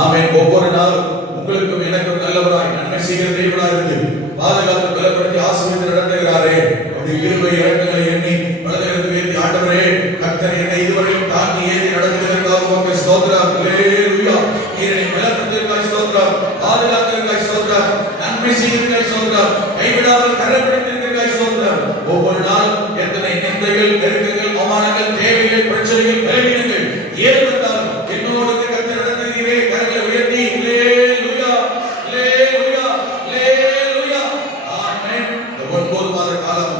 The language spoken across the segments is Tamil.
ஆமென். ஒவ்வொரு நாளும் உங்களுக்கும் எனக்கும் நல்லவராய் நன்மை செய்கிற தேவனாய் இருந்து பாதுகாத்து பலப்படுத்தி ஆசீர்வதித்து நடத்துகிறாரே. அவருடைய கிருபை இரக்கங்களை எண்ணி வலதுகரத்தை உயர்த்தி ஆண்டவரே கர்த்தர் என்னை இதுவரையும் தாங்கி ஏந்தி நடத்துகிறதற்காக உமக்கு ஸ்தோத்திரம். ஹல்லேலூயா. என்னை பலப்படுத்துவதற்காக ஸ்தோத்திரம், பாதுகாக்கிறதற்காக ஸ்தோத்திரம், நன்மை செய்கிறதற்காக ஸ்தோத்திரம், கைவிடாமல் கரப்படுத்துவதற்காக ஸ்தோத்திரம். ஒவ்வொரு நாளும் எத்தனை நிந்தைகள், நெருக்கங்கள், அவமானங்கள், தேவைகள், பிரச்சனைகள், பலவீனங்கள் ஏன் வந்தாலும் என்னோடு கர்த்தர் நடத்துகிறீரே. கரங்களை உயர்த்தி ஹல்லேலூயா, ஹல்லேலூயா, ஹல்லேலூயா. ஆமென். இந்த 9 மாத காலம்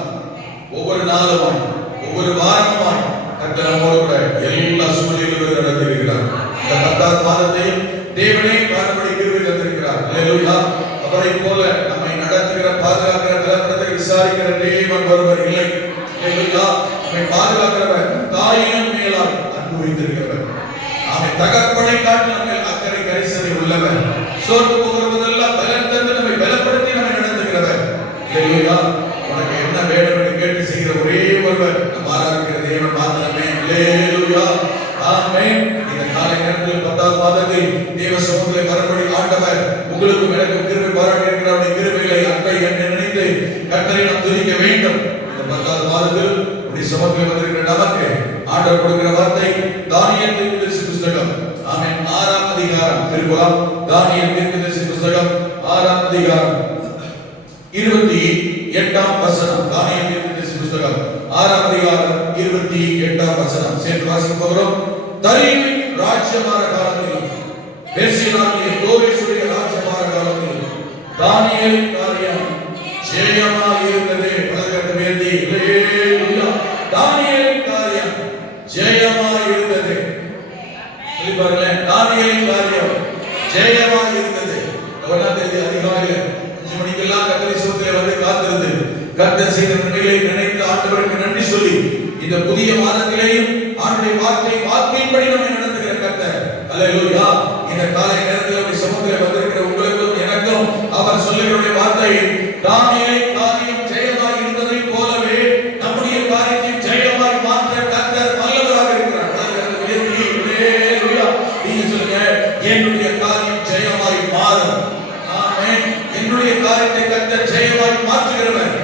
ஒவ்வொரு நாளுமாய் ஒவ்வொரு வாரமாய் கர்த்தர் நம்மோடு கூட எல்லா சூழ்நிலைகளிலும் நடத்தியிருக்கிறார். இந்த 10வது மாதத்தையும் தேவனே காணும்படி கிருபை தந்திருக்கிறார். ஹல்லேலூயா. அவரை போல நம்மை நடத்துகிற, பாதுகாக்கிற, பலப்படுத்துகிற, விசாரிக்கிற தேவன் ஒருவர் இல்லை. ஹல்லேலூயா. நம்மை பாதுகாக்கிறவர், தாயினும் மேலாய் அன்பு வைத்திருக்கிறவர், அவன் தகப்பனை காட்டி நம்ம அக்கறை கரிசனை உள்ளவர், சோர்ந்து போகிற போதெல்லாம் பலன் தந்து நம்மை பலப்படுத்தி நம்மை நடத்துகிறவர். ஹல்லேலூயா. உனக்கு என்ன வேணும் என்று கேட்டு செய்கிற ஒரே ஒருவர் நம்ம ஆராதிக்கிற தேவன் மாத்திரமே. ஹல்லேலூயா. ஆமென். இந்த காலை நேரத்தில் 10வது மாதத்தில் தேவ சமூகத்தில் வரும்படி ஆண்டவர் உங்களுக்கும் எனக்கும் கிருபை பாராட்டி இருக்கிறார். கிருபைகளை, அன்பை நினைத்து கர்த்தரை நாம் துதிக்க வேண்டும். இந்த 10வது மாதத்தில் உடைய சமூகத்தில் வந்திருக்கிற நமக்கு ஆண்டவர் கொடுக்கிற வார்த்தை தானியேல் தீர்க்கதரிசி புத்தகம். ஆமென். 6ஆம் அதிகாரம் திருக்குறள். தானியேல் தீர்க்கதரிசி புத்தகம் 6ஆம் அதிகாரம் 28ஆம் வசனம். தானியேல் தீர்க்கதரிசி புத்தகம் 6ஆம் அதிகாரம் 28ஆம் வசனம் சேர்த்து வாசிக்க போகிறோம். தரியுவின் ராஜ்யபார காலத்திலும் பெர்சியாவிலே கோரேசுடைய ராஜ்யபார காலத்திலும் தானியேலின் காரியம் ஜெயமாய் இருந்தது. பலகட்ட வேண்டி ஹல்லேலூயா. தானியேலின் காரியம் ஜெயமாய் இருந்தது. சொல்லுவார்களே, தானியேலின் காரியம் ஜெயமாய் இருந்தது. 1ஆம் தேதி அதிகாலையில் 5 மணிக்கெல்லாம் கர்த்தர் சமூகத்தில் வந்து காத்திருந்து கர்த்தர் செய்த நன்மைகளை நினைத்து ஆண்டவருக்கு நன்றி சொல்லி இந்த புதிய மாதத்திலேயும் ஆண்டுடைய வார்த்தையின்படி நம்மை நடத்துகிற கர்த்தர். ஹல்லேலூயா. இந்த காலை நேரத்தில் உடைய சமூகத்தில் வந்திருக்கிற உங்களுக்கும் எனக்கும் அவர் சொல்லுகிற வார்த்தை தானியேலின் காரியம் ஜெயமாய் இருந்ததை போலவே நம்முடைய காரியத்தையும் ஜெயமாய் மாற்ற கர்த்தர் வல்லவராக இருக்கிறார். ஹல்லேலூயா. நீங்க சொல்லுங்க, என்னுடைய காரியம் ஜெயமாய் மாறும். ஆமென். என்னுடைய காரியத்தை கர்த்தர் ஜெயமாய் மாற்றுகிறவர்.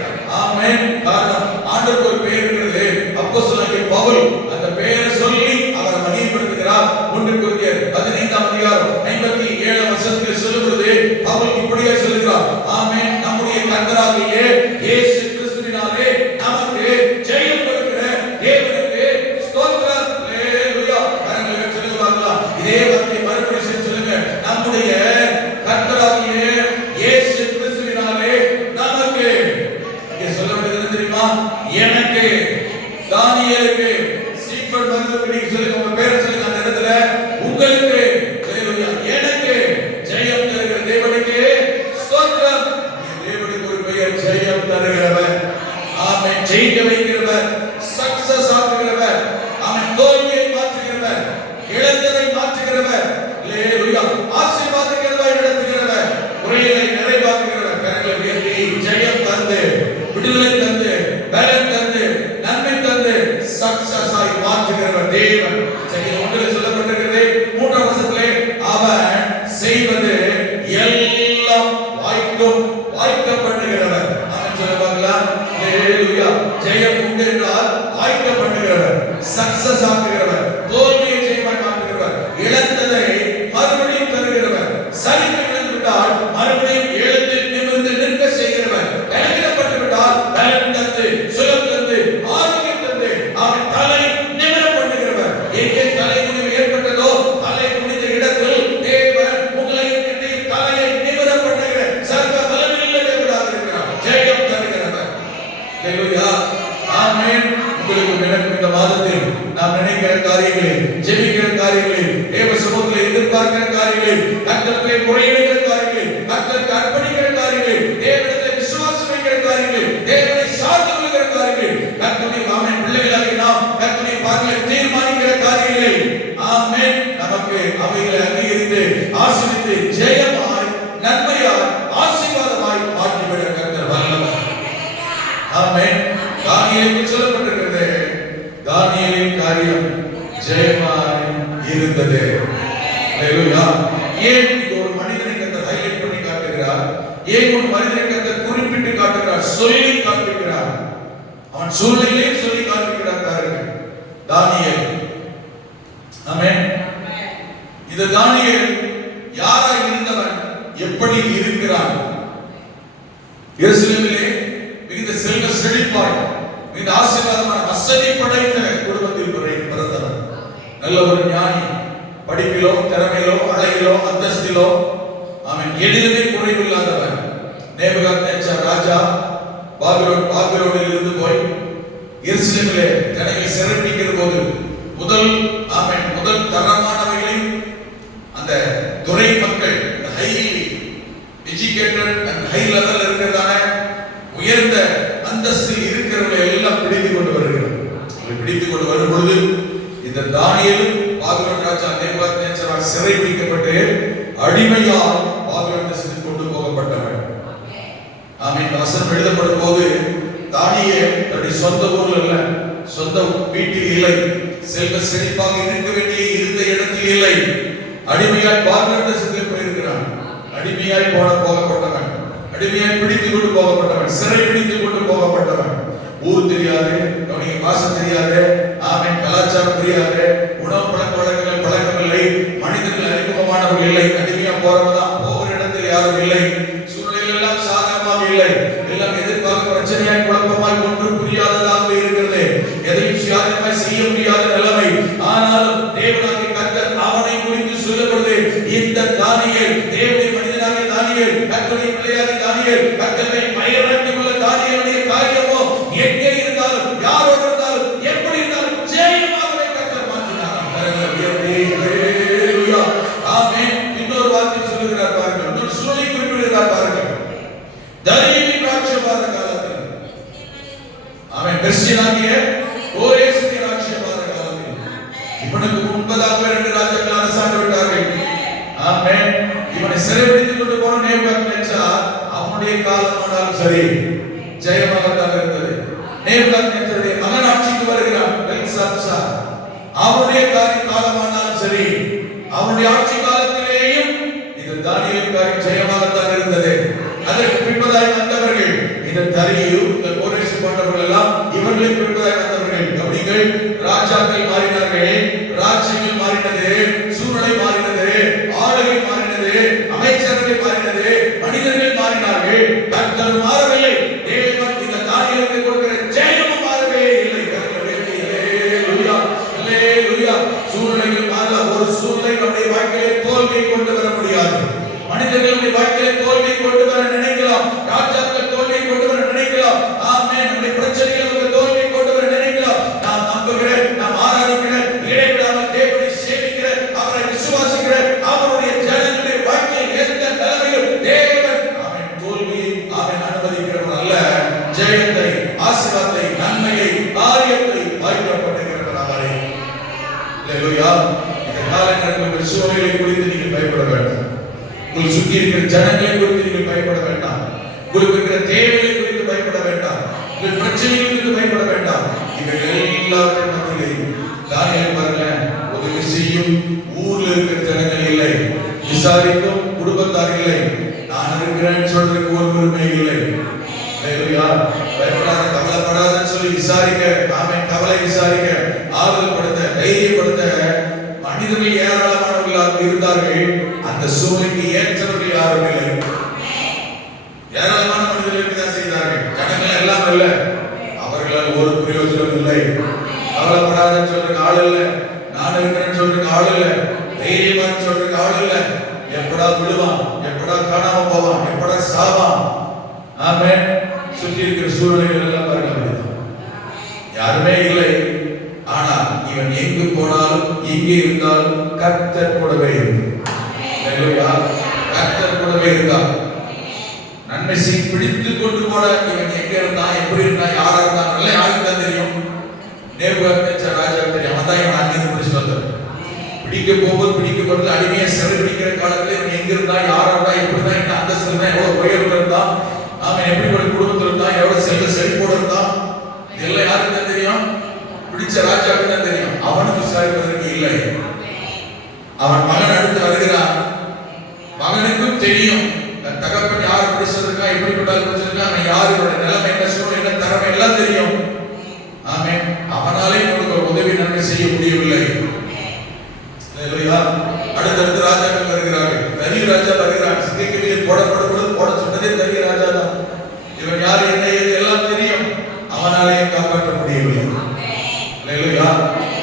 ஆமென். காரணம், ஆண்டவருக்கு ஒரு பெயர் இருக்கிறது. அப்போஸ்தலனாகிய பவுல் அந்த பெயரை சொல்லி அவரை மகிமைப்படுத்துகிறார். 1 கொரிந்தியர் 15ஆம் அதிகாரம் 57ஆம் வசனத்தில் சொல்லுகிறது, பவுல் இப்படியே சொல்கிறார். ஆமென். நம்முடைய கர்த்தராகிய இயேசு கிறிஸ்துவினாலே நமக்கு ஜெயம் கொடுக்கிற தேவனுக்கு ஸ்தோத்திரம். ஹல்லேலூயா. கரங்களை சொல்லுவாங்களா? இதே வார்த்தை மறுபடியும் சொல்லுங்க. நம்முடைய கர்த்தராகிய இயேசு கிறிஸ்துவினாலே நமக்கு. இங்க சொல்ல வேண்டியது தெரியுமா? எனக்கு, தானியேலுக்கு, ஸ்டீபன் மருதுக்கு நீங்க சொல்லுங்க, உங்க பேரை சொல்லுங்க. அந்த இடத்துல உங்களுக்கு, ஹல்லேலூயா, எனக்கு ஜெயம் தருகிற தேவனுக்கு ஸ்தோத்திரம். தேவனுக்கு ஒரு பெயர் ஜெயம் தருகிறவர். ஆமென். ஜெயிக்க வைக்கிறவர், சக்சஸ் ஆக்குகிறவர். ஆமென். தோல்வியை மாற்றுகிறவர், இழந்ததை மாற்றுகிறவர். ஹல்லேலூயா. ஆசீர்வாதங்களை நடத்துகிறவர், குறைகளை நிறைவாக்குகிறவர். கரங்களை உயர்த்தி ஜெயம் தந்து, விடுதலை தந்து, பலன் தந்து, நன்மை தந்து, சக்சஸ் ஆகி மாற்றுகிறவர் தேவன். சரி, ஒன்றில் சொல்லப்பட்டிருக்கிறது 3ஆம் வசனத்திலே அவன் செய்வது எல்லாம் வாய்க்கும், வாய்க்கப்படுகிறவர். அவன் சொல்ல பார்க்கலாம். ஹல்லேலூயா. ஜெயம் உண்டு என்றால் வாய்க்கப்படுகிறவர், சக்சஸ் ஆக்குகிறவர், தோல்வியை ஜெயமாய் மாற்றுகிறவர், இழந்ததை மறுபடியும் தருகிறவர், சரிந்து விழுந்து விட்டால் மறுபடியும் எழுந்து நிமிர்ந்து நிற்க செய்கிறவர், கலங்கப்பட்டு விட்டால் பலன் தந்து, சுகம் தந்து, ஆரோக்கியம் தந்து, அவன் தலை நிமிர பண்ணுகிறவர். எங்கே தலை குனிவு ஏற்பட்டதோ தலை குனிந்த இடத்தில் தேவன் உங்களை தலையை நிமிர பண்ணுகிற சர்வ பலமுள்ள தேவனாக இருக்கிறார். ஜெயம் தருகிறவர். ஹல்லேலூயா. ஆமென். உங்களுக்கு எனக்கும் இந்த மாதத்தில் நாம் நினைக்கிற காரியங்களில், ஜெபிக்கிற காரியங்களில், தேவ சமூகத்தில் எதிர்பார்க்கிற காரியங்களில், கர்த்தருக்கே முறையிடுகிற காரியங்களில், கர்த்தருக்கு அர்ப்பணிக்கிற காரியங்களில், தேவனிடத்தில் விசுவாசம் வைக்கிற காரியங்களில், தேவனை சார்ந்து கொள்கிற காரியங்களில், கர்த்தருடைய ஆமென் பிள்ளைகளாகிய நாம் கர்த்தருடைய பார்வையில் தீர்மானிக்கிற காரியங்களில், ஆமென், நமக்கு அவைகளை அங்கீகரித்து ஆசீர்வதித்து ஜெயமாய், நன்மையாய், ஆசீர்வாதமாய் மாற்றிவிட கர்த்தர் வல்லவர். ஆமென். தானியேலுக்கு சொல்லப்பட்டிருக்கிறது, தானியேலின் காரியம் ஜெயமாய் இருந்தது. ஹல்லேலூயா. ஏன் இது ஒரு மனிதனை கர்த்தர் ஹைலைட் பண்ணி காட்டுகிறார்? ஏன் ஒரு மனிதனை கர்த்தர் குறிப்பிட்டு காட்டுகிறார்? சொல்லி காட்டுகிறார். அவன் சூழ்நிலையிலே சொல்லி காட்டுகிறார். பாருங்கள், தானியேல். ஆமென். இந்த தானியேல் யாராக இருந்தவன், எப்படி இருக்கிறான்? எருசலேமிலே மிகுந்த செல்வ செழிப்பாய், மிகுந்த ஆசீர்வாதமான வசதி படைத்த குடும்பத்தில் பிறந்தவன். நல்ல ஒரு ஞானி. படிப்பிலோ, திறமையிலோ, அழகிலோ, அந்தஸ்திலோ அவன் எதிலுமே குறைவில்லாதவன். நேபுகாத்நேச்சார் ராஜா பாபிலோனில் இருந்து போய் எருசலேமிலே ஜனங்களை சிறைப்பிடிக்கிற போது முதல் தரமானவைகளை அந்த துறை மக்கள், high educated and high level இருக்கிறதான உயர்ந்த அந்தஸ்தில் இருக்கிறவர்களை எல்லாம் பிடித்துக் கொண்டு வருகிறார். பிடித்துக் கொண்டு வரும் பொழுது இந்த தானியேலும் பாபிலோன் ராஜா நேபுகாத்நேச்சாரால் சிறை பிடிக்கப்பட்டு அடிமையால் பாபிலோன் தேசத்துக்கு கொண்டு போகப்பட்டவன். ஆமென். வசனம் எழுதப்படும் போது தானியேல் தன்னுடைய சொந்த ஊரில் இல்ல, சொந்த வீட்டில் இல்லை, செல்வ செழிப்பாக இருக்க வேண்டிய இருந்த இடத்தில் இல்லை, அடிமையாய் பாபிலோன் தேசத்துக்கு போயிருக்கிறான். அடிமையாய் போகப்பட்டவன், அடிமையாய் பிடித்துக் கொண்டு போகப்பட்டவன், சிறை பிடித்துக் கொண்டு போகப்பட்டவன். ஊர் தெரியாது, அவனுக்கு பாஷை தெரியாது, ஆமென், கலாச்சாரம் தெரியாது, உணவு பழக்க வழக்கங்கள் பழக்கமில்லை, மனிதர்கள் அறிமுகமானவர்கள் இல்லை, அடிமையா போறவதான், போகிற இடத்தில் யாரும் இல்லை, சூழ்நிலைகள் எல்லாம் சாதகமாக இல்லை, எல்லாம் எதிர்பார்க்க பிரச்சனையாய் குழப்பமாய் ஒன்று புரியாததாக இருக்கிறது, எதையும் சுயாதீனமாய் செய்ய முடியாத நிலைமை. ஆனாலும் தேவனாகிய கர்த்தர் அவனை குறித்து சொல்லப்படுது, இந்த தானியேல் தேவனுடைய மனிதனாகிய தானியேல், கர்த்தருடைய பிள்ளையாகிய தானியேல், கர்த்தரை பயன்படுத்திக் கொள்ள தானியேலுடைய காரியமோ எங்கே இருந்தாலும், யாரோடு இருந்தாலும், எப்படி இருந்தாலும் ஜெயமாகவே கர்த்தர் மாற்றினார். ஹalleluya, ஆமென். இன்னொரு வார்த்தை சொல்லுகிறார் பாருங்கள், இன்னொரு சூழலை குறிப்பிடுகிறார் பாருங்கள். தானியேலின் ராஜ்யபார காலத்தில், ஆமென், பெர்சியானாகிய கோரேசுவின் ராஜ்யபார காலத்தில் இவனுக்கு முன்பதாக இரண்டு ராஜாக்கள் அரசாண்டு விட்டார்கள். ஆமென். இவனை சிறைபிடித்துக் கொண்டு போன நேபுகாத்நேச்சார் அவனுடைய காலமானாலும் சரி ஜெயமாகத்தான் இருந்தது. நேபுகாத்நேச்சாருடைய மகன் ஆட்சிக்கு வருகிறான், பெல்சாத்சார். அவனுடைய காலமானாலும் சரி, அவனுடைய ஆட்சி காலத்திலேயும் இந்த தானியேலின் காரியம் ஜெயமாகத்தான் இருந்தது. அதற்கு பின்பதாய் வந்தவர்கள் இந்த தரியு, இந்த கோரேசு போன்றவர்கள் எல்லாம் இவர்களுக்கு பின்பதாய் வந்தவர்கள். கவனிங்கள், ராஜாக்கள் மாறினார்கள், ராஜ்யங்கள் மாறினது, சூழ்நிலை மாறினது, ஆளுகை மாறினது, அமைச்சர்கள் மாறினது, மனிதர்கள் மாறினார்கள், கர்த்தர் மாறவில்லை. தேவன் இந்த தானியேலுக்கு கொடுக்கிற ஜெயமும் மாறவே இல்லை. ஹalleluya, ஹalleluya. சூழ்நிலைகள் மாறலாம். ஒரு சூழ்நிலை நம்முடைய வாழ்க்கையிலே தோல்வியை கொண்டு வர முடியாது. மனிதர்களுடைய வாழ்க்கையிலே தோல்வியை கொண்டு வர நினைக்கலாம், ராஜாக்கள் தோல்வியை கொண்டு வர நினைக்கலாம், ஆமென், நம்முடைய பிரச்சனைகளுக்கு தோல்வியை கொண்டு வர நினைக்கலாம். நாம் நம்புகிறேன், நாம் ஆராதிக்கிறேன், இடைவிடாமல் தேவனை சேவிக்கிறேன், அவரை விசுவாசிக்கிறேன், அவருடைய ஜனங்களுடைய வாழ்க்கையில் எந்த நிலைமையில் தேவன் அவன் தோல்வியை அவன் அனுமதிக்கிறவர் அல்ல, ஜெயத்தை, ஆசீர்வாதத்தை, நன்மையை, காரியத்தை வாய்க்கப்படுகிறவர் அவரே. ஹalleluya. இந்த காலங்களில் உங்கள் சூழ்நிலை குறித்து நீங்கள் பயப்பட வேண்டாம், உங்கள் சுற்றி இருக்கிற ஜனங்களை குறித்து நீங்கள் பயப்பட வேண்டாம், உங்களுக்கு இருக்கிற தேவைகளை குறித்து பயப்பட வேண்டாம், உங்கள் பிரச்சனைகளை குறித்து பயப்பட வேண்டாம். இவைகள் எல்லாவற்றையும் மத்தியிலே தானியேல் பாருங்க, உதவி செய்யும் ஊர்ல இருக்கிற ஜனங்கள் இல்லை, விசாரிக்கும் குடும்பத்தார் இல்லை, நான் இருக்கிறேன்னு சொல்றதுக்கு ஒருவருமே இல்லை. ஹalleluya. பயப்படாத, கவலைப்படாதன்னு சொல்லி விசாரிக்க, ஆமென், கவலை விசாரிக்க, ஆறுதல் படுத்த, தைரியப்படுத்த மனிதர்கள் ஏராளமானவர்களாக இருந்தார்கள். அந்த சூழ்நிலைக்கு ஏற்றவர்கள் யாரும் இல்லை. ஏராளமான மனிதர்கள் இருக்கதான் செய்தார்கள், ஜனங்கள் எல்லாம் இல்லை, அவர்களால் ஒரு பிரயோஜனம் இல்லை. கவலைப்படாதன்னு சொல்றதுக்கு ஆள் இல்லை, நான் இருக்கிறேன்னு சொல்றதுக்கு ஆள் இல்லை, தைரியமான்னு சொல்றதுக்கு ஆள் இல்லை. எப்படா விழுவான், எப்படா காணாம போவான், எப்படா சாவான். ஆமென். சுற்றி இருக்கிற சூழ்நிலைகள் எல்லாம் பாருங்க, யாருமே இல்லை. ஆனால் இவன் எங்கு போனாலும், எங்கே இருந்தாலும் கர்த்தர் கூடவே இருந்தார். ஹalleluya. கர்த்தர் கூடவே இருந்தார். நன்மை செய்து பிடித்துக் கொண்டு போன இவன் எங்க இருந்தான், எப்படி இருந்தான், யாரா இருந்தான், எல்லாம் யாருக்கு தான் தெரியும்? நேபுகாத்நேச்சார் ராஜாவுக்கு தெரியும். அவன் தான் இவன் அங்கிருந்து பிடிச்சு வந்தான். பிடிக்க போகும்போது, பிடிக்கப்படுறது, அடிமையை சிறை பிடிக்கிற காலத்துல இவன் எங்க இருந்தான், யாரா இருந்தான், எப்படிதான், என்ன அந்தஸ்து இருந்தான், எவ்வளவு உயர்வுல இருந்தான், அவன் எப்படி ஒரு குடும்பத்தில் இருந்தான், எவ்வளவு செல்வ செழிப்போடு இருந்தான், இதெல்லாம் யாருக்கு தான் தெரியும்? பிடிச்ச ராஜாவுக்கு தான் தெரியும். அவனுக்கு விசாரிப்பதற்கு இல்லை. அவன் மகன் அடுத்து வருகிறான், படிச்சிருக்கான், எப்படிப்பட்ட படிச்சிருக்கான், அவன் யாரோட நிலைமை என்ன சூழ்நிலை என்ன திறமை எல்லாம் தெரியும். ஆமென். அவனாலே உங்களுக்கு ஒரு உதவி நன்மை செய்ய முடியவில்லை. அல்லேலூயா. அடுத்தடுத்து ராஜாக்கள் வருகிறார்கள். தரியு ராஜா வருகிறான். சிங்கைக்கு போட சொன்னதே தரியு ராஜா தான். இவன் யார் என்ன ஏது எல்லாம் தெரியும். அவனாலே காப்பாற்ற முடியவில்லை. அல்லேலூயா.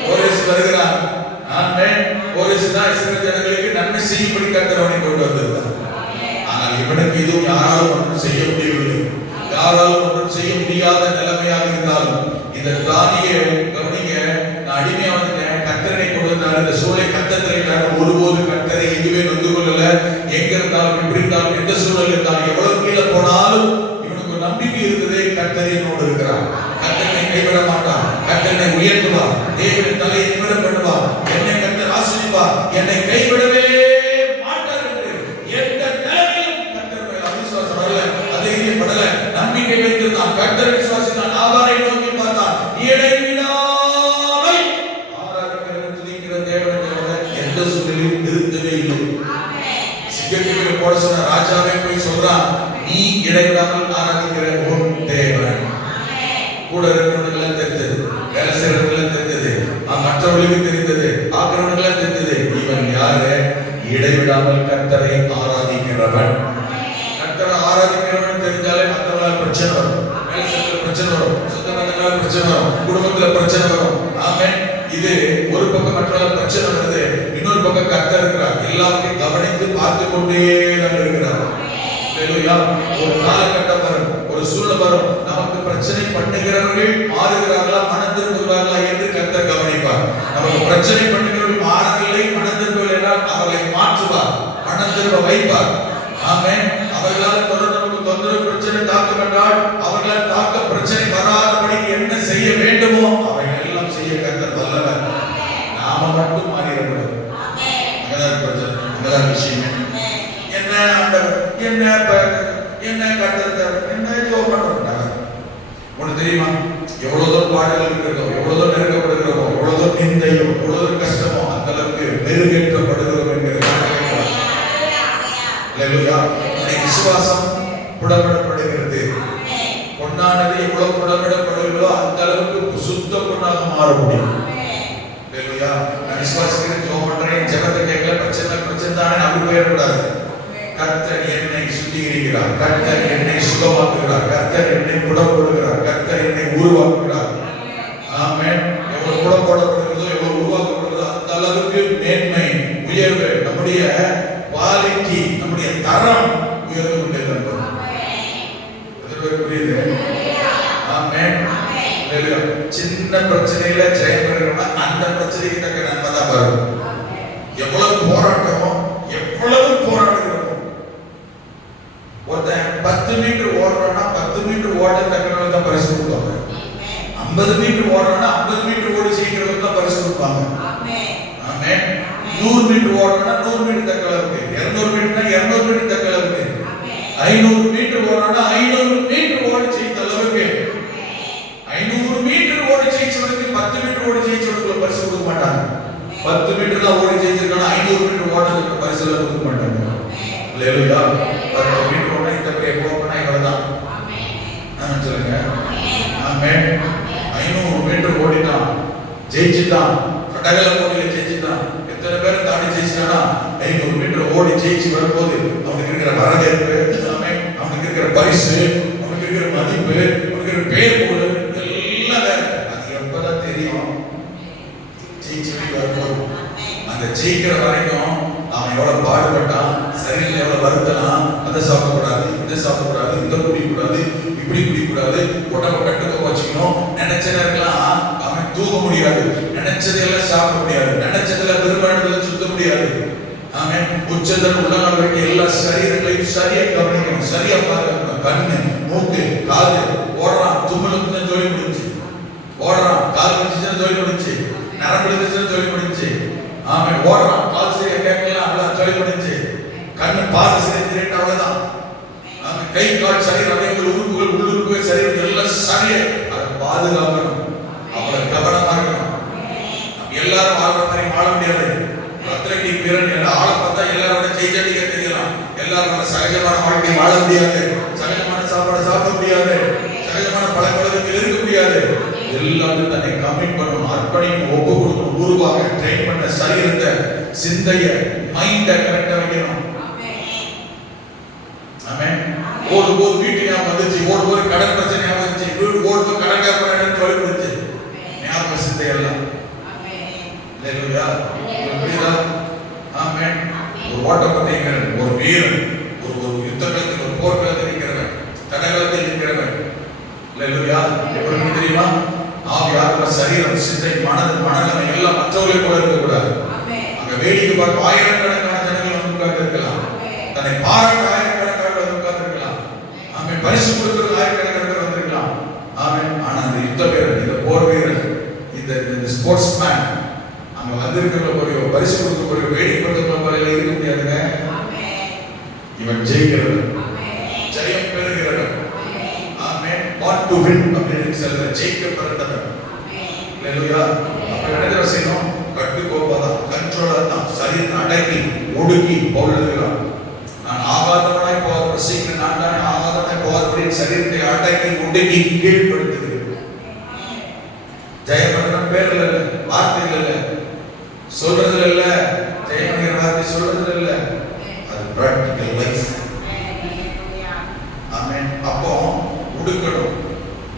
கோரேஸ் வருகிறான். ஆமென். கோரேஸ் தான் இஸ்ரவேல் ஜனங்களுக்கு நன்மை செய்யும்படி கர்த்தர் அவனை கொண்டு வந்திருந்தார். ஆனால் இவனுக்கு இதுவும் யாராலும் ஒன்றும் செய்ய முடியவில்லை. யாராலும் ஒன்றும் செய்ய முடியாத நிலைமையாக இருந்தாலும் இந்த தானியை கவனிங்க, நான் அடிமையா வந்துட்டேன், கர்த்தரை கொண்டு வந்தார், இந்த சூழலை கர்த்தர் ஒருபோது கர்த்தரை எதுவே நொந்து கொள்ளல. எங்க இருந்தாலும் எப்படி இருந்தாலும் எந்த சூழல் இருந்தாலும் எவ்வளவு கீழே போனாலும் இவனுக்கு ஒரு நம்பிக்கை இருந்ததே, கர்த்தர் என்னோடு இருக்கிறார், கர்த்தரை கைவிட மாட்டார், கர்த்தரை உயர்த்துவார், தேவனின் தலையை நிமிர பண்ணுவார், என்னை கர்த்தர் ஆசீர்வதிப்பார், என்னை கைவிடவே மாட்டார் என்று எந்த நிலையிலும் கர்த்தர் மேல் அவிசுவாசம் வரல, அதைரியப்படல, நம்பிக்கை வைத்திருந்தான், கர்த்தரை விசுவாசித்தான், அவரை நோக்கி பார்த்தான், இடைவிடாமல் ஆராதிக்கிறவன் துதிக்கிற தேவனை எந்த சூழலிலும் நிறுத்தவே இல்லை. சிங்கத்துக்கு போட சொன்ன ராஜாவே போய் சொல்றான், நீ இடைவிடாமல் ஆராதிக்கிற உன் தேவன். கூட இருக்கிறவனுக்கெல்லாம் தெரிந்தது, வேலை செய்யறவனுக்கெல்லாம் தெரிந்தது, மற்றவர்களுக்கு தெரிந்தது, ஆக்கிறவனுக்கெல்லாம் தெரிந்தது, இவன் யாரு? இடைவிடாமல் கர்த்தரை ஆராதிக்கிறவன். கர்த்தரை ஆராதிக்கிறவன் தெரிஞ்சாலே மற்றவங்களால் பிரச்சனை வரும், வேலை செய்யறதுல பிரச்சனை வரும், சொந்த பந்தங்களால் பிரச்சனை வரும், குடும்பத்துல பிரச்சனை வரும். ஆமென். இது ஒரு பக்கம் மற்றவர்களால் பிரச்சனை வருது, இன்னொரு பக்கம் கர்த்தர் இருக்கிறார், எல்லாத்தையும் கவனித்து பார்த்து கொண்டே தான் இருக்கிறார். அல்லேலூயா. ஒரு காலகட்டம் வரும், ஒரு சூழ்நிலை வரும், நமக்கு பிரச்சனை பண்ணுகிறவர்கள் மாறுகிறார்களா, மனம் திரும்புகிறார்களா என்று கர்த்தர் கவனிப்பார். நமக்கு பிரச்சனை பண்ணுகிறவர்கள் மாறவில்லை, மனம் திரும்பவில்லை என்றால் அவர்களை மாற்றுவார், மனம் திரும்ப வைப்பார். ஆமென். அவர்களால் தொடர்ந்து நமக்கு தொந்தரவு பிரச்சனை தாக்கம் என்றால் அவர்களால் தாக்க பிரச்சனை வராதபடி என்ன செய்ய வேண்டுமோ அவைகள் எல்லாம் செய்ய கர்த்தர் வல்லவர். நாம மட்டும் மாறிடக்கூடாது. அங்கதான் பிரச்சனை, அங்கதான் விஷயம். என்ன ஆண்டவர், என்ன கர்த்தர், என்ன ஜெபம் பண்றாங்க. உனக்கு தெரியுமா, எவ்வளவு பாடுகள் இருக்கிறதோ, எவ்வளவு நெருக்கப்படுகிறோமோ, எவ்வளவு நிந்தையோ, எவ்வளவு கஷ்டமோ அந்த அளவுக்கு மெருகேற்றப்படுகிறோம் என்கிற விசுவாசம் புடமிடப்படுகிறது. பொன்னானது எவ்வளவு புடமிடப்படுகிறதோ அந்த அளவுக்கு சுத்த பொன்னாக மாற முடியும். நான் விசுவாசிக்கிறேன், ஜெபம் பண்றேன், ஜெபத்தை கேட்கல, பிரச்சனை தானே அப்படி போயிடக்கூடாது. கர்த்தர் என்னை சுத்திகரிக்கிறார், கர்த்தர் என்னை சுகமாக்குகிறார், கர்த்தர் என்னை புடம்போடுகிறார், கர்த்தர் என்னை உருவாக்குகிறார். ஆமென். எவ்வளவு புடம்போடப்படுகிறதோ, எவ்வளவு உருவாக்கப்படுகிறதோ அந்த அளவுக்கு மேன்மை, உயர்வு, நம்முடைய குவாலிட்டி, நம்முடைய தரம் உயர்ந்து கொண்டே இருக்கிறது. புரியுது? ஆமென். சின்ன பிரச்சனையில ஜெயம் பெறணும்னா அந்த பிரச்சனைக்கு தக்க நன்மை தான் வரும். எவ்வளவு போராட்டமோ, எவ்வளவு போராடுகிறோமோ, ஒருத்தன் 10 மீட்டர் ஓடுறான்னா 10 மீட்டர் ஓட தக்கவங்களுக்கு தான் பரிசு கொடுப்பாங்க. 50 மீட்டர் ஓடுறான்னா 50 மீட்டர் ஓடி ஜெயிக்கிறவங்களுக்கு தான் பரிசு கொடுப்பாங்க. ஆமென். 100 மீட்டர் ஓடுறான்னா 100 மீட்டர் தக்கவங்களுக்கு, 200 மீட்டர்னா 200 மீட்டர் தக்கவங்களுக்கு, 500 மீட்டர் ஓடுறான்னா 500 மீட்டர் ஓடி ஜெயித்த அளவுக்கு, 500 மீட்டர் ஓடி ஜெயிச்சவனுக்கு 10 மீட்டர் ஓடி ஜெயிச்சவனுக்கு பரிசு கொடுக்க மாட்டாங்க. 10 மீட்டர் தான் ஓடி ஜெயிச்சிருக்கானா 500 மீட்டர் ஓடுறதுக்கு பரிசு எல்லாம் கொடுக்க மாட்டாங்க. அல்லேலூயா. 10 மீட்டர் ஓட இந்த பெரிய கோப்பனா இவர்தான். ஆமென் சொல்லுங்க. ஆமென். 500 மீட்டர் ஓடிட்டான், ஜெயிச்சிட்டான், கடகல போட்டியில ஜெயிச்சிட்டான். எத்தனை பேர் தாண்டி ஜெயிச்சிட்டானா 500 மீட்டர் ஓடி ஜெயிச்சு வரும்போது அவனுக்கு இருக்கிற வரவேற்பு, அவனுக்கு இருக்கிற பரிசு, அவனுக்கு இருக்கிற மதிப்பு, அவனுக்கு இருக்கிற பேர் போடு எல்லாம் வேற. அது எப்பதான் தெரியும்? ஜெயிச்சு வரும்போது. அந்த ஜெயிக்கிற வரைக்கும் அவன் எவ்வளவு பாடுபட்டான், சரீரத்தில் எவ்வளவு வருத்தலாம், அதை சாப்பிடக்கூடாது, இதை சாப்பிடக்கூடாது, இதை குடிக்கூடாது, இப்படி குடிக்கூடாது, உடம்பு கட்டுக்க வச்சுக்கணும், நினைச்ச நேரம்லாம் அவன் தூங்க முடியாது, நினைச்சதெல்லாம் சாப்பிட முடியாது, நினைச்சதுல விரும்பினதுல சுத்த முடியாது. ஆமென். உச்சந்தல் உள்ளங்கால் வரைக்கும் எல்லா சரீரங்களையும் சரியா கவனிக்கணும், சரியா பாதுகாக்கணும். கண்ணு, மூக்கு, காது, ஓடுறான், தும்மலுக்கு தான் ஜோலி முடிஞ்சு, ஓடுறான், கால் முடிச்சுதான் ஜோலி முடிஞ்சு, நரம்பு எடுத்துச்சுதான் ஜோலி முடிஞ்சு. ஆமென். ஓடுறான், கால் சரியா கேட்கலாம், அவ்வளவு ஜோலி முடிஞ்சு, கண்ணு பார்வை சரியா திரட்டு, அவ்வளவுதான். ஆமென். கை கால் சரீரம் அடையங்கள் உறுப்புகள் உள்ளுறுப்புகள் சரீரம் எல்லாம் சரியா அதை பாதுகாக்கணும், அவ்வளவு கவனமா இருக்கணும். எல்லாரும் வாழ்ற மாதிரி வாழ முடியாது. அத்லெட்டிக் வீரன் ஆளை பார்த்தா எல்லாரோட ஜெயிச்சடிக்க தெரியலாம், எல்லாரோட சகஜமான வாழ்க்கை வாழ முடியாது. இருக்க முடியாது. எல்லாரும் தன்னை கமிட் பண்ணணும், அர்ப்பணிக்கணும், ஒப்பு கொடுக்கணும், உருவாக ட்ரெயின் பண்ண சரீரத்தை, சிந்தைய, மைண்ட கரெக்டா வைக்கணும். ஆமென். ஓடும்போது வீட்டு ஞாபகம் வந்துச்சு, ஓடும்போது கடன் பிரச்சனை ஞாபகம் வந்துச்சு, வீடு ஓடும்போது கடன்கார இடத்துல வந்துச்சு, ஞாபக சிந்தை எல்லாம். அல்லேலூயா. புரியுதா? ஆமென். ஒரு ஓட்டப்பந்தயங்கள், ஒரு வீரன், ஒரு யுத்தத்தில், ஒரு போர்க்களத்தில் இருக்கிறவன், தடகளத்தில் இருக்கிறவன். அல்லேலூயா. எப்படி தெரியுமா? ஆவி, ஆத்மா, சரீரம், சிந்தை, மனது, மனநிலை எல்லாம் மற்றவர்களை போல இருக்கக்கூடாது. அங்க வேடிக்கை பார்க்க ஆயிரக்கணக்கான ஜனங்கள் வந்து உட்கார்ந்து இருக்கலாம், தன்னை பாராட்ட ஆயிரக்கணக்கான வந்து உட்கார்ந்து இருக்கலாம், ஆமென், பரிசு கொடுக்கிறது ஆயிரக்கணக்கான வந்திருக்கலாம். ஆமென். ஆனா அந்த யுத்த வீரன், இந்த போர் வீரன், இந்த ஸ்போர்ட்ஸ் மேன் அங்க வந்திருக்கிற பரிசு கொடுக்கக்கூடிய வேடிக்கை பார்க்க போல இருக்க முடியாதுங்க. இவன் ஜெயிக்கிறவன், ஜெயம் பெறுகிறவன். ஆமென். வாட் டு வின் அப்படின்னு சொல்ற ஜெயிக்க பெறட்டவன். அல்லேலூயா. அப்ப என்ன செய்யணும்? கட்டுக்கோப்பாதான், கண்ட்ரோலா தான், சரீரத்தை அடக்கி ஒடுக்கி போடுகிறான். நான் ஆகாதவனாய் போக சீக்கிரம் நான் தானே ஆகாதவனாய் போகிறபடி சரீரத்தை அடக்கி ஒடுக்கி கீழ்படுத்துகிறேன். ஜெயமன்றம் பேர்ல இல்ல, வார்த்தைகள் இல்ல, சொல்றதுல இல்ல, ஜெயமன்கிற வார்த்தை சொல்றதுல இல்ல, அது பிராக்டிகல் லைஃப். ஆமென். அப்போ ஒடுக்கணும்.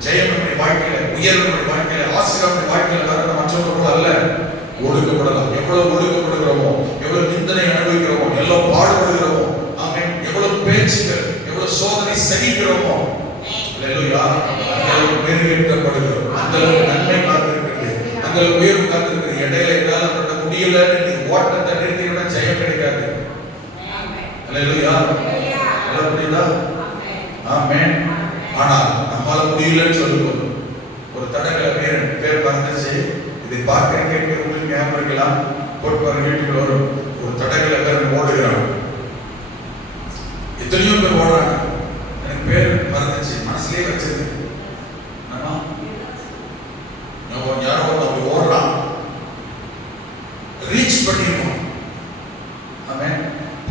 ஜெயமனுடைய வாழ்க்கையில, உயர்வுடைய வாழ்க்கையில, ஆசீர்வாதமுடைய வாழ்க்கையில வர மற்றவர்கள் அல்ல, ஒடுக்கப்படலாம். எவ்வளவு ஒடுக்கப்படுகிறோமோ, எவ்வளவு நிந்தனை அனுபவிக்கிறோமோ, எவ்வளவு பாடுபடுகிறோமோ, ஆமென், எவ்வளவு பேச்சுகள், எவ்வளவு சோதனை சகிக்கிறோமோ, அல்லேலூயா, அந்த பெருகேற்றப்படுகிறோம், அந்த நன்மை காத்திருக்கிறது, அந்த உயர்வு காத்திருக்கிறது. இடையில என்னால பண்ண முடியல, ஓட்டத்தை நிறுத்தினா ஜெயம் கிடைக்காது. அல்லேலூயா. எல்லாம் புரியுதா? ஆமென். ஆனால் நம்மால முடியலன்னு சொல்லும்போது ஒரு தடகள பேர் மறந்துச்சு. இதை பார்க்க கேட்க உங்களுக்கு ஞாபகம் இருக்கலாம். போட்டு வீட்டுக்கு வரும் ஒரு தடகள பேர் ஓடுகிறான். எத்தனையோ பேர் ஓடுறாங்க. எனக்கு பேர் மறந்துச்சு, மனசுலயே வச்சது. யாரோ அப்படி ஓடுறான், ரீச் பண்ணிடுவோம். ஆமென்.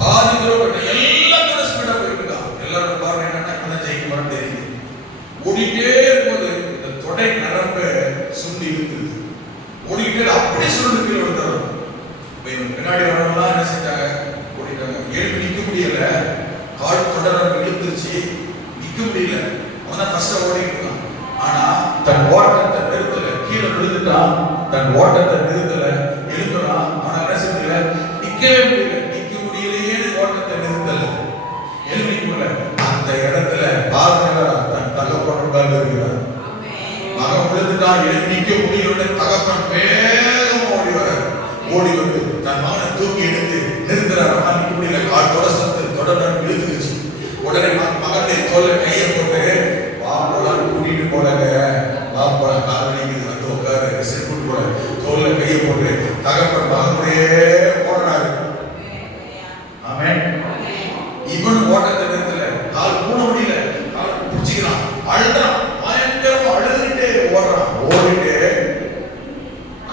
பாதி தூரம் எல்லாத்தோட ஸ்பீடா போயிட்டு இருக்கான். எல்லாரும் பாருங்க என்னன்னா இப்பதான் ஜெயிக்க மாட்டேன் தெரியுது. ஓடிட்டே இருக்கும்போது இந்த தொடை நரம்பு சுண்டி இழுத்துருது. ஓடிக்கிட்டே அப்படியே சுருண்டு கீழே விழுந்துடும். பின்னாடி வரவங்களாம் என்ன செஞ்சாங்க? ஓடிட்டாங்க. எழுப்பி நிற்க முடியல, கால் தொடர இழுத்துருச்சு, நிற்க முடியல. அவன் தான் ஃபர்ஸ்டா ஓடிட்டு இருக்கான். ஆனா தன் ஓட்டத்தை நிறுத்தல, கீழே விழுந்துட்டான். தன் ஓட்டத்தை நிறுத்தல, எழுப்புறான். ஆனா என்ன செய்யல? நிக்கவே முடியல. நிக்க முடியலையே, ஓட்டத்தை நிறுத்தல, எழுப்பிக்க முடியல. அந்த இடத்துல பார்க்கிறா தன் தகப்பன் உட்கார்ந்து இருக்கிறார். மகன் விழுந்துட்டான், எழுப்பி நிக்க முடியல. தகப்பன் வேகமா ஓடி வர, ஓடி வந்து தன் மகனை தூக்கி எடுத்து நிறுத்துறாரு. அவன் நிக்க முடியல, கால் தொடர்ந்து இழுத்துருச்சு. உடனே மகனுடைய தோல்ல கையை போட்டு வா போலாம் கூட்டிட்டு போறாங்க, வா போலாம் காரணிக்கு வந்து உட்காரு கூட்டு போற தோல்ல கையை போட்டு தகப்பன் மகனுடைய ஓடுறாரு. ஆமென். இவன் ஓட்டத்தை நிறுத்தல, கால் பூண முடியல, கால் பிடிச்சிக்கிறான், அழுறான், பயங்கரமா அழுதுகிட்டே ஓடுறான். ஓடிட்டு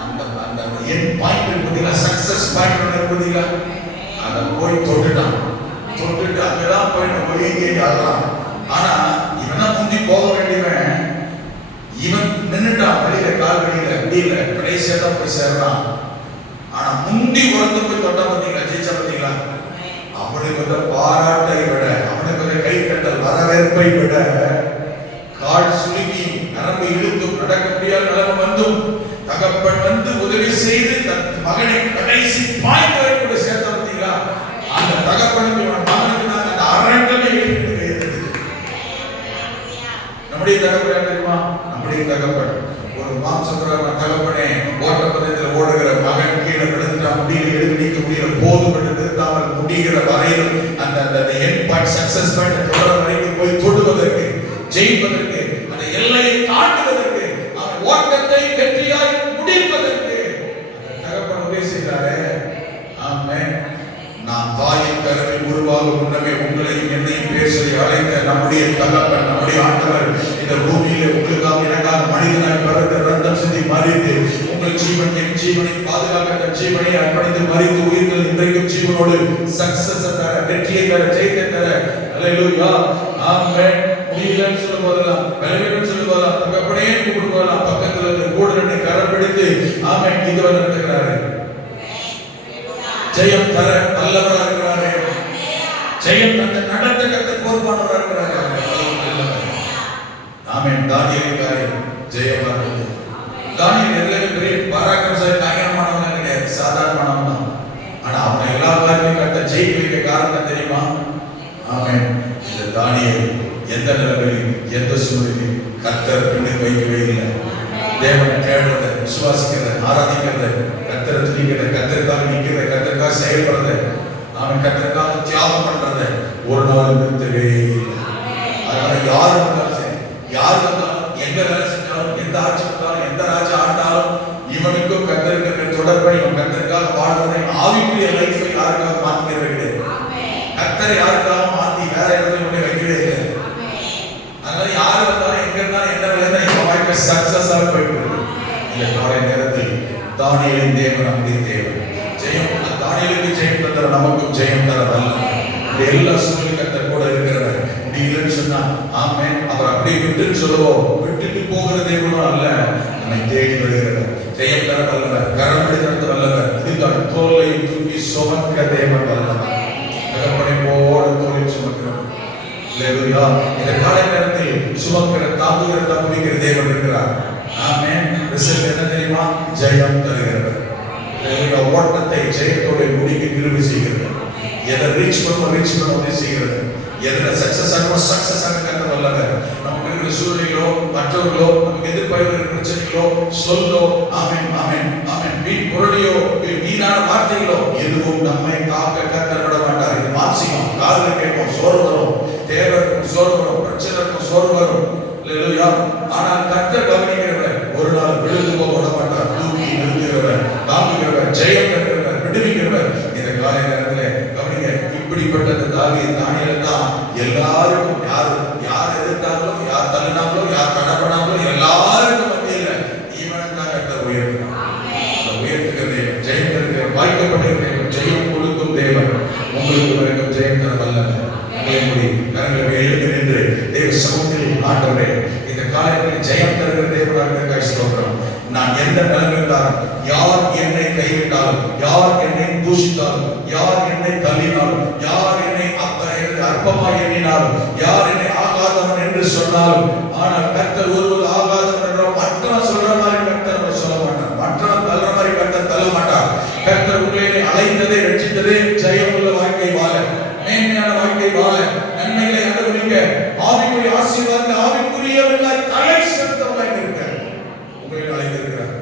அந்த என் பாயிண்ட் பார்த்தீங்களா, சக்சஸ் பாயிண்ட் பார்த்தீங்களா, அதை போய் தொட்டுட்டான். தொட்டுட்டு அங்கதான் போய் ஒழுங்கி ஆடுறான். ஆனா இவனா முந்தி போக வேண்டியவன், இவன் நின்னுட்டான் வெளியில, கால் வெளியில முடியல, கடைசியா தான் போய் சேர்றான். ஆனா முந்தி ஒருத்தர் போய் தொட்டா பார்த்தீங்களா, ஜெயிச்சா பார்த்தீங்களா, அவனுக்கு வந்து பாராட்டை விட, அவனுக்கு வந்து கை கட்டல் வரவேற்பை விட, கால் சுருங்கி நரம்பு இழுத்தும் நடக்க முடியாத நிலைமை வந்தும் தகப்பன் வந்து உதவி செய்து தன் மகனை கடைசி பாயிண்ட் வரை கூட சேர்த்த பார்த்தீங்களா, அந்த தகப்பனுக்கு மகனுக்கு நாங்கள் அந்த அரங்கமே எழுப்பிட்டு. நம்முடைய தகப்பன் தெரியுமா? நம்முடைய தகப்பன் ஒரு மாம்சபுரமான தகப்பனே, ஓட்டப்பந்தயத்தில் ஓடுகிற மகன் கீழே விழுந்துட்டா, முடியல, எழுதி நீக்க முடியல, போதுபட்டு நிறுத்தாமல் முடிகிற வரையில் அந்த எண்ட் பாயிண்ட், சக்சஸ் பாயிண்ட் தொடர வரைக்கும் போய் தொடுவதற்கு, ஜெயிப்பதற்கு, அந்த எல்லையை தாண்டுவதற்கு, அவன் ஓட்டத்தை வெற்றியாய் முடிப்பதற்கு அந்த தகப்பன் உதவி செய்தாரே. ஆமென். நாம் தாயின் கருவில் உருவாக முன்னமே உங்களையும் என்னையும் பேசலை அழைத்த நம்முடைய தகப்பன், நம்முடைய ஆண்டவர் இந்த பூமியிலே உங்களுக்காக எனக்காக மனிதனாய் பிறந்த ரத்தம் சிந்தி மறித்து உங்கள் ஜீவன் என் ஜீவனை பாதுகாக்க ஜீவனை அர்ப்பணித்து மறித்து உயிர்கள் இன்றைக்கும் ஜீவனோடு சக்சஸ் தர, வெற்றியை தர, ஜெயத்தை தர. அல்லேலூயா. ஆமென். முடியலன்னு சொல்லும் போதெல்லாம், பலவீனம் சொல்லும் போதெல்லாம் தகப்பனே கூப்பிட்டு போகலாம். பக்கத்துல இருந்து கூட நின்று கரம் பிடித்து ஆமென் இதுவரை நடத்துகிறாரு. ஜெயம் தர வல்லவராக இருக்கிறாரு. ஜெயம் தந்த நடத்த கர்த்தர் பொறுப்பானவராக இருக்கிறாரு. ஆமென். தானியேலின் காரியம் ஜெயமா இருந்தது. தானியேல் எல்லாமே பெரிய பராக்கிரமசாலி, பயங்கரமானவன் கிடையாது, சாதாரணமானவன் தான். ஆனா அவனை எல்லா காரியத்தையும் கர்த்தர் ஜெயிக்க வைக்க காரணம் தெரியுமா? ஆமென். இந்த தானியேல் எந்த நிலைமையிலும் எந்த சூழ்நிலையும் கர்த்தர் பின்னுக்கு வைக்கவே இல்லை. தேவனை தேடுறத, விசுவாசிக்கிறத, ஆராதிக்கிறத, கர்த்தரை துதிக்கிறத, கர்த்தருக்காக நிற்கிறத, கர்த்தருக்காக செயல்படுறத, அவன் கர்த்தருக்காக தியாகம் பண்றத ஒரு நாள் நிறுத்தவே இல்லை. அதனால யார் வந்தாலும் சரி, யார் வந்தாலும், எந்த வேலை செஞ்சாலும், எந்த ஆட்சி வந்தாலும், எந்த ராஜா ஆண்டாலும், இவனுக்கும் கர்த்தருக்கு தொடர்பை, இவன் கர்த்தருக்காக வாழ்றதை ஆவிக்குரிய லைஃபை யாருக்காக மாத்திக்கிறது கிடையாது. கர்த்தரை யாருக்காக மாத்தி வேற இடத்துல கொண்டு வைக்கவே இல்லை. அதனால யாரு வந்தாலும், எங்க இருந்தாலும், என்ன வேலை இவன் வாழ்க்கை சக்சஸா போயிட்டு இருக்கு. இந்த காலை நேரத்தில் தானியேலின் தேவன் நம்முடைய தேவன். ஜெயம் தானியேலுக்கு ஜெயம் தர நமக்கும் ஜெயம் தர வல்லவர். எல்லா சூழ்நிலையும் கர்த்தர் கூட இருக்கிறவர். முடியலன்னு சொன்னா ஆமென், அவர் அப்படியே விட்டுன்னு சொல்லுவோம். விட்டுட்டு போகிற தேவனும் அல்ல, நம்மை தேடி வருகிறவர். ஜெயம் தர வல்லவர், கரம் பிடித்து நடத்த வல்லவர். இதுதான் தோலை தூக்கி சுமக்க தேவன் வல்லவர். தகப்பனை போடு தோலை சுமக்கிறவர். அல்லேலூயா. இந்த காலை நேரத்தில் சுமக்கிற, தாங்குகிற, தப்புவிக்கிற தேவன் இருக்கிறார். ஆமென். ரிசல்ட் என்ன தெரியுமா? ஜெயம் தருகிறவர். ஓட்டத்தை ஜெயத்தோடு முடிக்க கிருபை செய்கிறது. எதை ரீச் பண்ண உதவி செய்கிறது. எதில் சக்சஸ் ஆக கத்த வல்லவர். நமக்கு இருக்கிற சூழ்நிலைகளோ, மற்றவர்களோ, நமக்கு எதிர்பார்க்கிற பிரச்சனைகளோ, சொல்லோ, ஆமென் ஆமென் ஆமென், வீண் பொருளையோ, வீணான வார்த்தைகளோ எதுவும் நம்மை காக்க கர்த்தர் விட மாட்டார். இது மானசீகம். காதுல கேட்போம், சோறு வரும், தேவை இருக்கும், சோறு வரும், பிரச்சனை இருக்கும், சோறு வரும். அல்லேலூயா. ஆனால் கர்த்தர் கவனிக்கிறவர், ஒரு நாள் விழுந்து போக விட மாட்டார். தூக்கி நிறுத்துகிறவர், தாங்குகிறவர், ஜெயம் தருகிறவர், விடுவிக்கிறவர். இந்த காலை நேரத்தில் கவனிங்க. இப்படிப்பட்ட தானியேல் தான் எல்லாருக்கும், யார் எதிர்த்தாங்களோ, யார் தள்ளினாங்களோ, யார் தடப்படாங்களோ, எல்லாருக்கும் மத்தியில இவனைத்தான் கர்த்தர் உயர்த்தினார். உயர்த்துகிற தேவன், ஜெயம் தருகிற, வாய்க்கப்பட்ட தேவன், ஜெயம் கொடுக்கும் தேவன். உங்களுக்கு வரைக்கும் ஜெயம் தர வல்லவர். கரங்களை எழுந்து நின்று தேவ சமூகத்தில் ஆண்டவரே, இந்த காலத்தில் ஜெயம் தருகிற தேவனாக ஸ்தோத்திரம். நான் எந்த நிலைமையிலும், யார் என்னை கைவிட்டாலும், யார் என்னை தூஷித்தாலும், யார் என்னை தள்ளினாலும், யார் என்னை அற்பமாய் எண்ணினாலும், யார் என்னை ஆகாதவன் என்று சொன்னாலும், ஆனால் கர்த்தர் ஒருவர் ஆகாதவன் என்றால் மற்றவன் சொல்ற மாதிரி கர்த்தர் சொல்ல மாட்டார். மற்றவன் தள்ளுற மாதிரி கர்த்தர் தள்ள மாட்டார். கர்த்தர் உங்களை அழைத்ததே, ரட்சித்ததே ஜெயமுள்ள வாழ்க்கை வாழ, மேன்மையான வாழ்க்கை வாழ, நன்மைகளை அனுபவிக்க, ஆவிக்குரிய ஆசீர்வாதத்தை ஆவிக்குரியவர்களாய் தலை செலுத்தவர்களாய் இருக்க உங்களை அழைத்திருக்கிறார்.